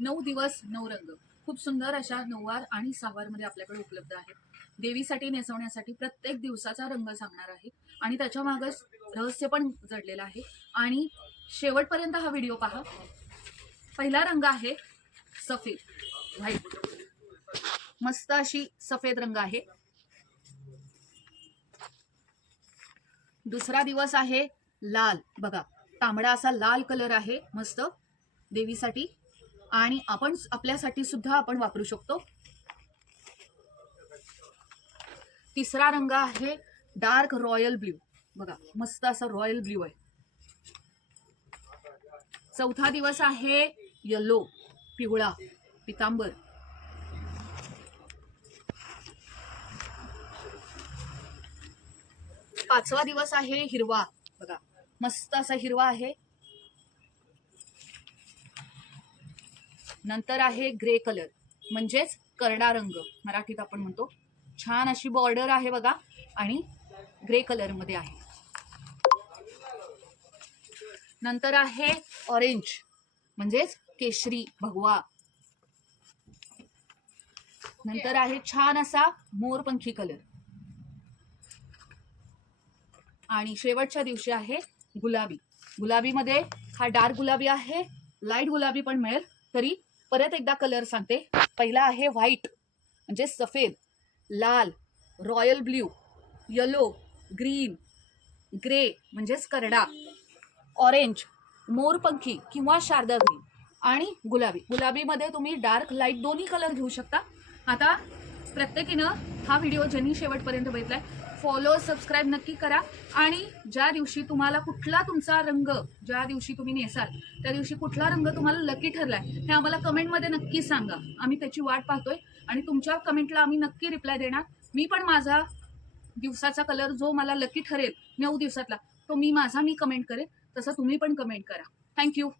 9 दिवस 9 रंग खूप सुंदर अशा नऊवार आणि सहावारमध्ये आपल्याकडे उपलब्ध आहेत. देवीसाठी नेसवण्यासाठी प्रत्येक दिवसाचा रंग सांगणार आहे आणि त्याच्या मागच रहस्य पण जडलेलं आहे. आणि शेवटपर्यंत हा व्हिडिओ पहा. पहिला रंग आहे सफेद, व्हाईट. मस्त अशी सफेद रंग आहे. दुसरा दिवस आहे लाल, बघा तांबडा असा लाल कलर आहे मस्त देवीसाठी, आणि आपण आपल्यासाठी सुद्धा आपण वापरू शकतो. तिसरा रंग आहे डार्क रॉयल ब्ल्यू, बघा मस्त असा रॉयल ब्ल्यू आहे. चौथा दिवस आहे येलो, पिवळा पितांबर. पाचवा दिवस आहे हिरवा, बघा मस्त असा हिरवा आहे. नंतर आहे ग्रे कलर, म्हणजेच करडा रंग मराठीत आपण म्हणतो. छान अशी बॉर्डर आहे बघा आणि ग्रे कलर मध्ये आहे. नंतर आहे ऑरेंज, म्हणजेच केशरी भगवा. नंतर आहे छान असा मोरपंखी कलर. आणि शेवटच्या दिवशी आहे गुलाबी. गुलाबीमध्ये हा डार्क गुलाबी आहे, लाईट गुलाबी पण मिळेल. तरी परत एकदा कलर सांगते. पहिला आहे व्हाईट म्हणजे सफेद, लाल royal blue, yellow green, grey म्हणजेच करडा, ऑरेंज मोरपंखी किंवा शारदा ग्रीन, आणि गुलाबी. गुलाबीमध्ये तुम्ही डार्क लाईट दोन्ही कलर घेऊ शकता. आता प्रत्येकीनं हा व्हिडिओ ज्यांनी शेवटपर्यंत बघितलाय फॉलो सबस्क्राईब नक्की करा. आणि ज्या दिवशी तुम्हाला कुठला तुमचा रंग, ज्या दिवशी तुम्ही नेसाल त्या दिवशी कुठला रंग तुम्हाला लकी ठरलाय हे आम्हाला कमेंटमध्ये नक्की सांगा. आम्ही त्याची वाट पाहतोय आणि तुमच्या कमेंटला आम्ही नक्की रिप्लाय देणार. मी पण माझा दिवसाचा कलर जो मला लकी ठरेल 9 दिवसातला तो मी कमेंट करेन. तसं तुम्ही पण कमेंट करा. थँक्यू.